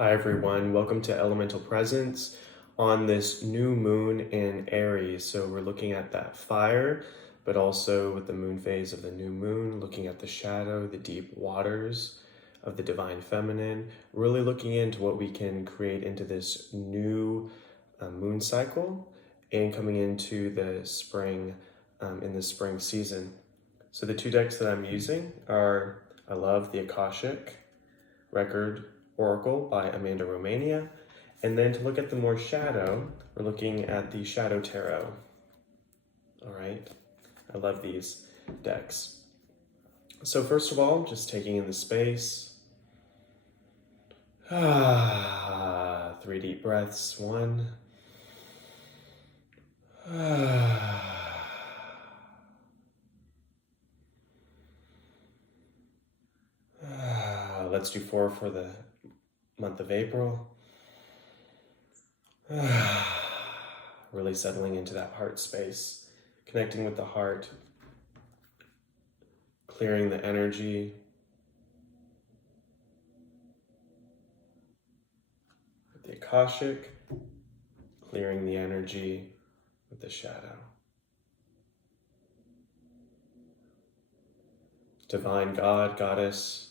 Hi everyone, welcome to Elemental Presence on this new moon in Aries. So we're looking at that fire, but also with the moon phase of the new moon, looking at the shadow, the deep waters of the divine feminine, really looking into what we can create into this new moon cycle and coming into the spring, in the spring season. So the two decks that I'm using are, I love the Akashic Record Oracle by Amanda Romania. And then to look at the more shadow, we're looking at the Shadow Tarot. All right, I love these decks. So first of all, just taking in the space. 3 deep breaths. 1. Let's do 4 for the month of April. Really settling into that heart space, connecting with the heart, clearing the energy. With the Akashic, clearing the energy with the shadow. Divine God, Goddess,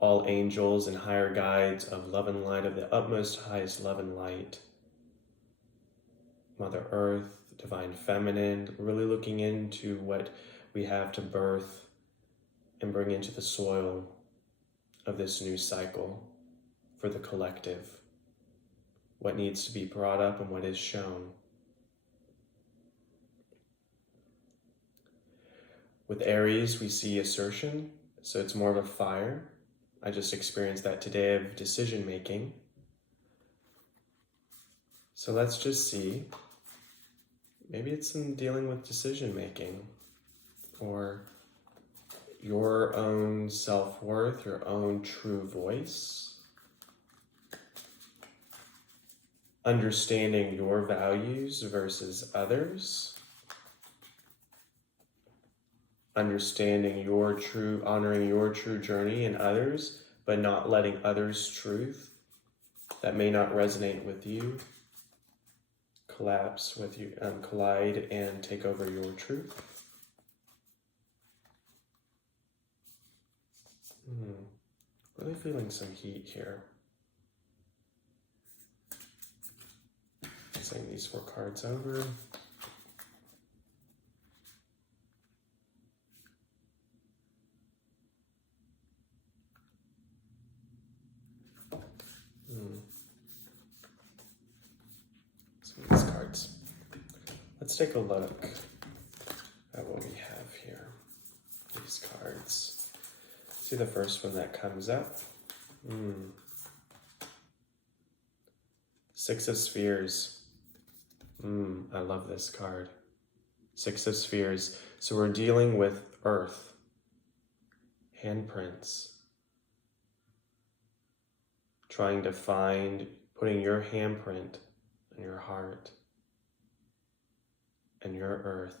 all angels and higher guides of love and light, of the utmost highest love and light. Mother Earth, Divine Feminine, really looking into what we have to birth and bring into the soil of this new cycle for the collective. What needs to be brought up and what is shown. With Aries, we see assertion, so it's more of a fire. I just experienced that today of decision making. So let's just see. Maybe it's in dealing with decision making or your own self-worth, your own true voice. Understanding your values versus others. Understanding your true, honoring your true journey in others, but not letting others' truth that may not resonate with you collapse with you, collide and take over your truth. Really feeling some heat here. Saying these 4 cards over. Some of these cards. Let's take a look at what we have here. These cards. See the first one that comes up. 6 of Spheres. I love this card. 6 of Spheres. So we're dealing with Earth. Handprints. Trying to find, putting your handprint on your heart and your earth.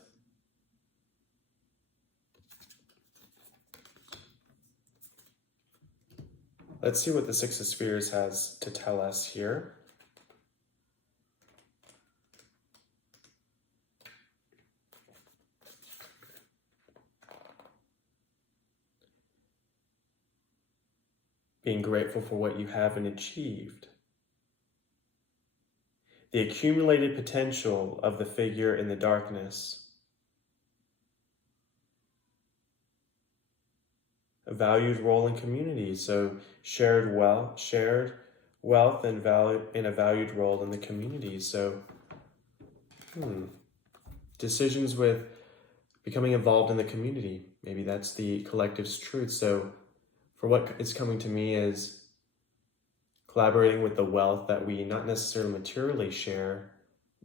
Let's see what the 6 of Spheres has to tell us here. Being grateful for what you haven't achieved. The accumulated potential of the figure in the darkness. A valued role in community, so shared wealth and value in a valued role in the community. So, decisions with becoming involved in the community. Maybe that's the collective's truth. So, for what is coming to me is collaborating with the wealth that we not necessarily materially share,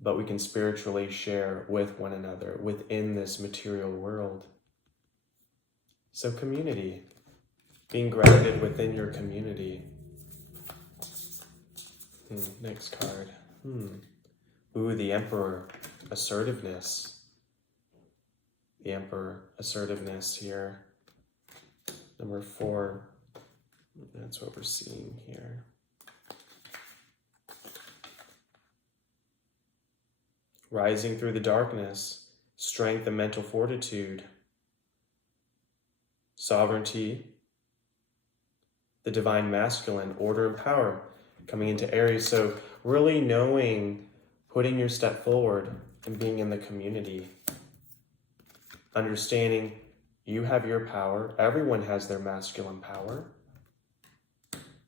but we can spiritually share with one another within this material world. So community, being grounded within your community. Next card. Ooh, the Emperor, assertiveness. The Emperor, assertiveness here. Number 4, that's what we're seeing here. rising through the darkness, strength and mental fortitude, sovereignty, the divine masculine, order and power coming into Aries. So really knowing, putting your step forward and being in the community, understanding you have your power, everyone has their masculine power,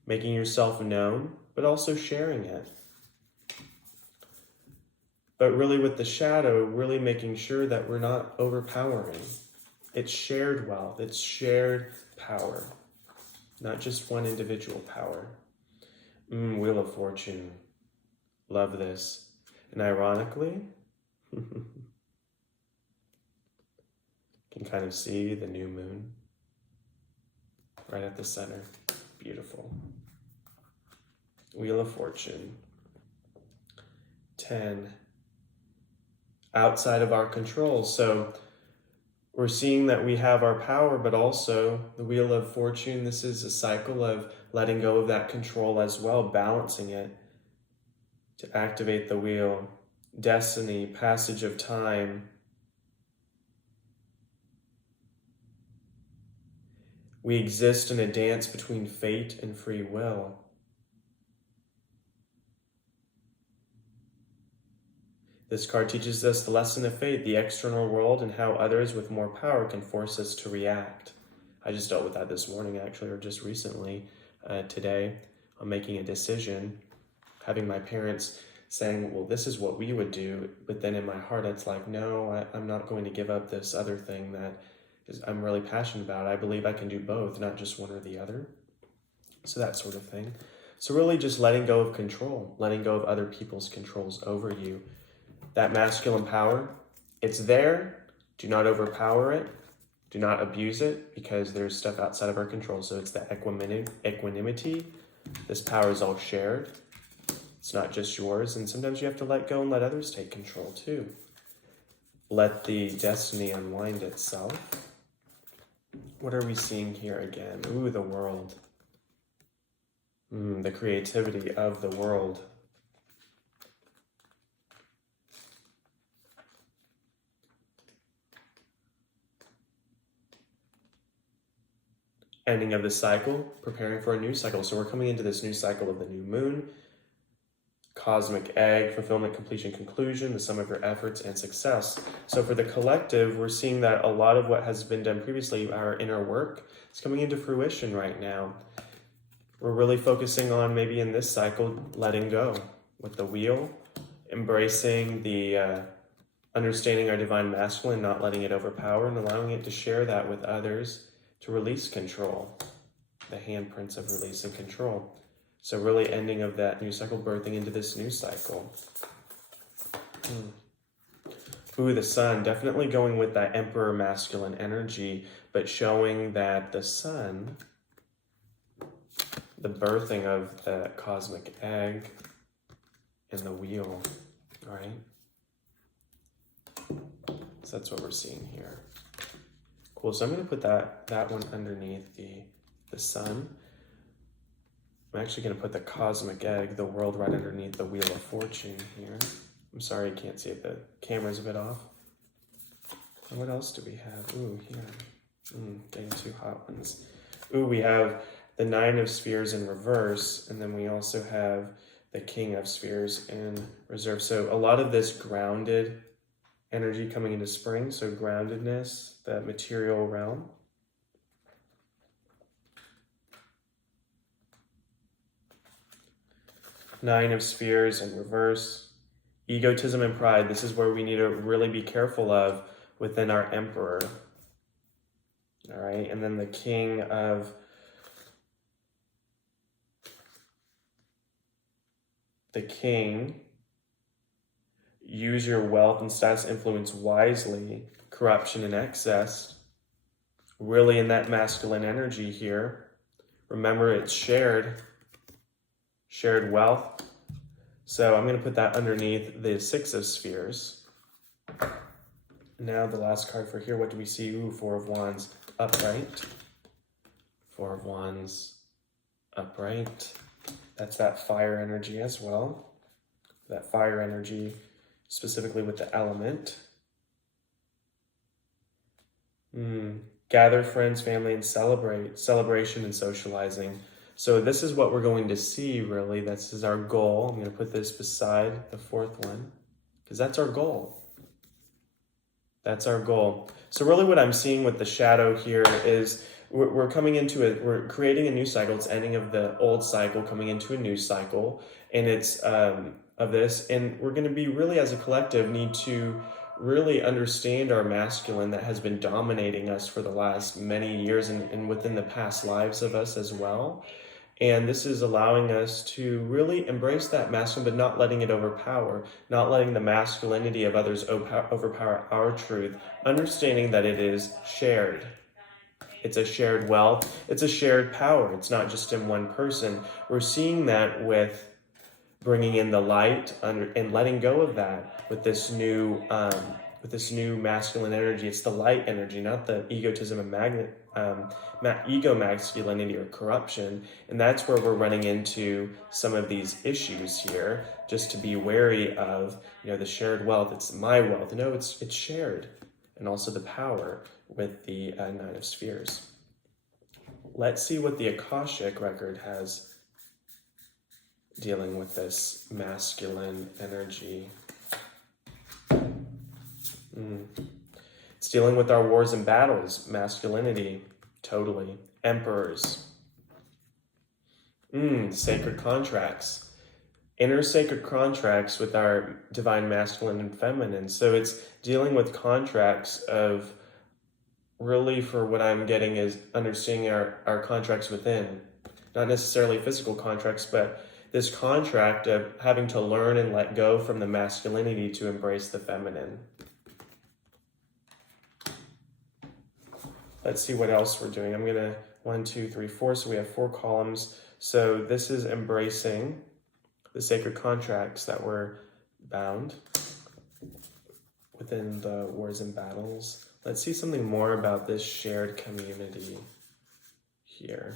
making yourself known, but also sharing it. But really with the shadow, really making sure that we're not overpowering. It's shared wealth, it's shared power, not just one individual power. Wheel of Fortune, love this. And ironically, you can kind of see the new moon right at the center. Beautiful. Wheel of Fortune. 10. Outside of our control. So we're seeing that we have our power, but also the Wheel of Fortune, this is a cycle of letting go of that control as well, balancing it to activate the wheel. Destiny, passage of time. We exist in a dance between fate and free will. This card teaches us the lesson of fate, the external world, and how others with more power can force us to react. I just dealt with that this morning, actually, or just recently, today. I'm making a decision, having my parents saying, well, this is what we would do. But then in my heart, it's like, no, I'm not going to give up this other thing that I'm really passionate about. I believe I can do both, not just one or the other. So that sort of thing. So really just letting go of control, letting go of other people's controls over you. That masculine power, it's there. Do not overpower it. Do not abuse it, because there's stuff outside of our control. So it's the equanimity. This power is all shared. It's not just yours. And sometimes you have to let go and let others take control too. Let the destiny unwind itself. What are we seeing here again? Ooh, the world. The creativity of the world. Ending of the cycle, preparing for a new cycle. So we're coming into this new cycle of the new moon. Cosmic egg, fulfillment, completion, conclusion, the sum of your efforts and success. So for the collective, we're seeing that a lot of what has been done previously, our inner work, is coming into fruition right now. We're really focusing on, maybe in this cycle, letting go with the wheel, embracing the understanding our divine masculine, not letting it overpower, and allowing it to share that with others, to release control, the handprints of release and control. So really ending of that new cycle, birthing into this new cycle. Ooh, the sun, definitely going with that emperor masculine energy, but showing that the sun, the birthing of the cosmic egg and the wheel, all right? So that's what we're seeing here. Cool, so I'm gonna put that one underneath the sun. I'm actually going to put the cosmic egg, the world, right underneath the Wheel of Fortune here. I'm sorry you can't see it, the camera's a bit off. And what else do we have? Ooh, here. Getting two hot ones. Ooh, we have the Nine of Spheres in reverse, and then we also have the King of Spheres in reserve. So a lot of this grounded energy coming into spring, so groundedness, the material realm. Nine of Spheres in reverse. Egotism and pride. This is where we need to really be careful of within our emperor. All right. And then the King of the King. Use your wealth and status influence wisely. Corruption and excess. Really in that masculine energy here. Remember, it's shared wealth. So I'm going to put that underneath the Six of Spheres. Now the last card for here, what do we see? Ooh, Four of Wands, upright. Four of Wands, upright. That's that fire energy as well. That fire energy specifically with the element. Gather friends, family, and celebrate. Celebration and socializing. So this is what we're going to see, really. This is our goal. I'm going to put this beside the fourth one because that's our goal. That's our goal. So really what I'm seeing with the shadow here is we're coming into it, we're creating a new cycle. It's ending of the old cycle, coming into a new cycle. And it's of this. And we're going to be really, as a collective, need to really understand our masculine that has been dominating us for the last many years and within the past lives of us as well. And this is allowing us to really embrace that masculine, but not letting it overpower, not letting the masculinity of others overpower our truth, understanding that it is shared. It's a shared wealth. It's a shared power. It's not just in one person. We're seeing that with bringing in the light and letting go of that with this new masculine energy. It's the light energy, not the egotism and ego masculinity or corruption. And that's where we're running into some of these issues here, just to be wary of, the shared wealth. It's my wealth. No, it's shared. And also the power with the Nine of Spheres. Let's see what the Akashic record has dealing with this masculine energy. It's dealing with our wars and battles, masculinity, totally. Emperors. Sacred contracts. Inner sacred contracts with our divine masculine and feminine. So it's dealing with contracts of, really, for what I'm getting is understanding our contracts within. Not necessarily physical contracts, but this contract of having to learn and let go from the masculinity to embrace the feminine. Let's see what else we're doing. I'm gonna 1, 2, 3, 4. So we have 4 columns. So this is embracing the sacred contracts that were bound within the wars and battles. Let's see something more about this shared community here.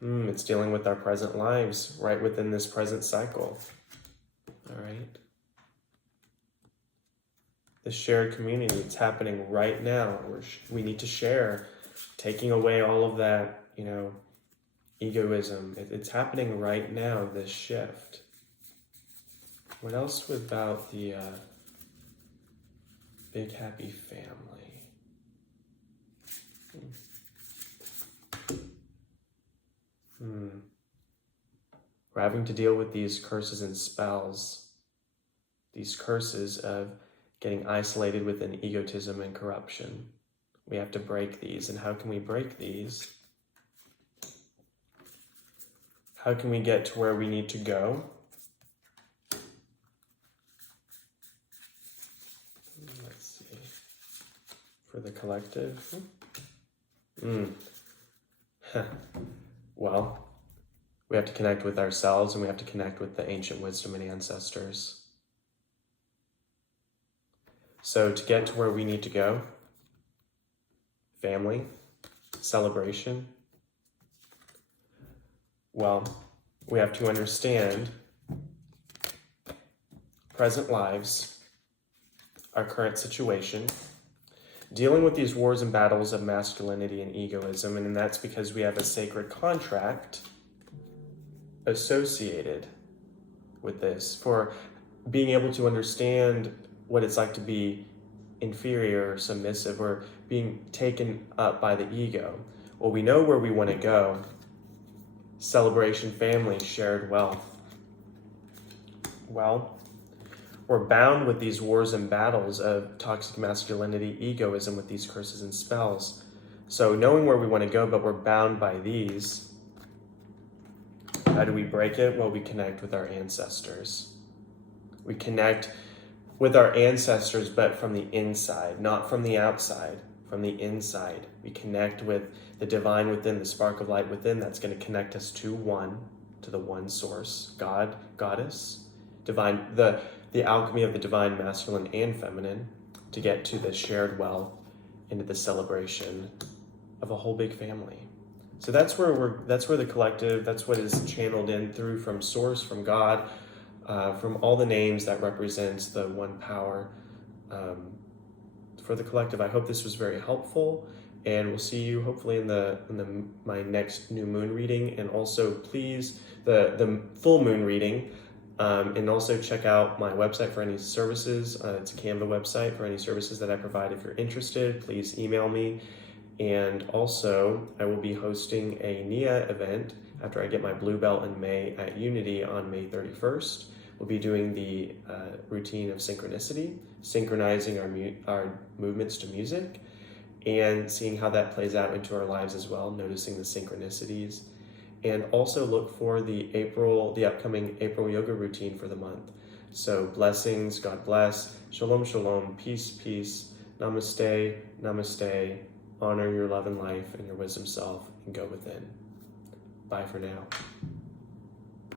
It's dealing with our present lives right within this present cycle. All right. The shared community, it's happening right now. We need to share, taking away all of that, egoism. It's happening right now, this shift. What else about the big happy family? We're having to deal with these curses and spells. These curses of getting isolated within egotism and corruption. We have to break these. And how can we break these? How can we get to where we need to go? Let's see. For the collective. Well, we have to connect with ourselves and we have to connect with the ancient wisdom and ancestors. So to get to where we need to go, family, celebration, well, we have to understand present lives, our current situation, dealing with these wars and battles of masculinity and egoism, and that's because we have a sacred contract associated with this for being able to understand what it's like to be inferior or submissive or being taken up by the ego. Well, we know where we want to go. Celebration, family, shared wealth. Well, we're bound with these wars and battles of toxic masculinity, egoism with these curses and spells. So knowing where we want to go, but we're bound by these, how do we break it? Well, we connect with our ancestors. We connect with our ancestors, but from the inside, not from the outside, from the inside. We connect with the divine within, the spark of light within that's going to connect us to the one source, God, goddess, divine, the alchemy of the divine masculine and feminine to get to the shared wealth into the celebration of a whole big family. So that's where the collective, that's what is channeled in through from source, from God, from all the names that represents the one power for the collective. I hope this was very helpful, and we'll see you hopefully in my next new moon reading, and also please the full moon reading. And also check out my website for any services. It's a Canva website for any services that I provide. If you're interested, please email me. And also, I will be hosting a NIA event after I get my blue belt in May at Unity on May 31st. We'll be doing the routine of synchronicity, synchronizing our movements to music, and seeing how that plays out into our lives as well, noticing the synchronicities. And also look for the upcoming April yoga routine for the month. So blessings, God bless, shalom, shalom, peace, peace, namaste, namaste. Honor your love and life and your wisdom self, and go within. Bye for now.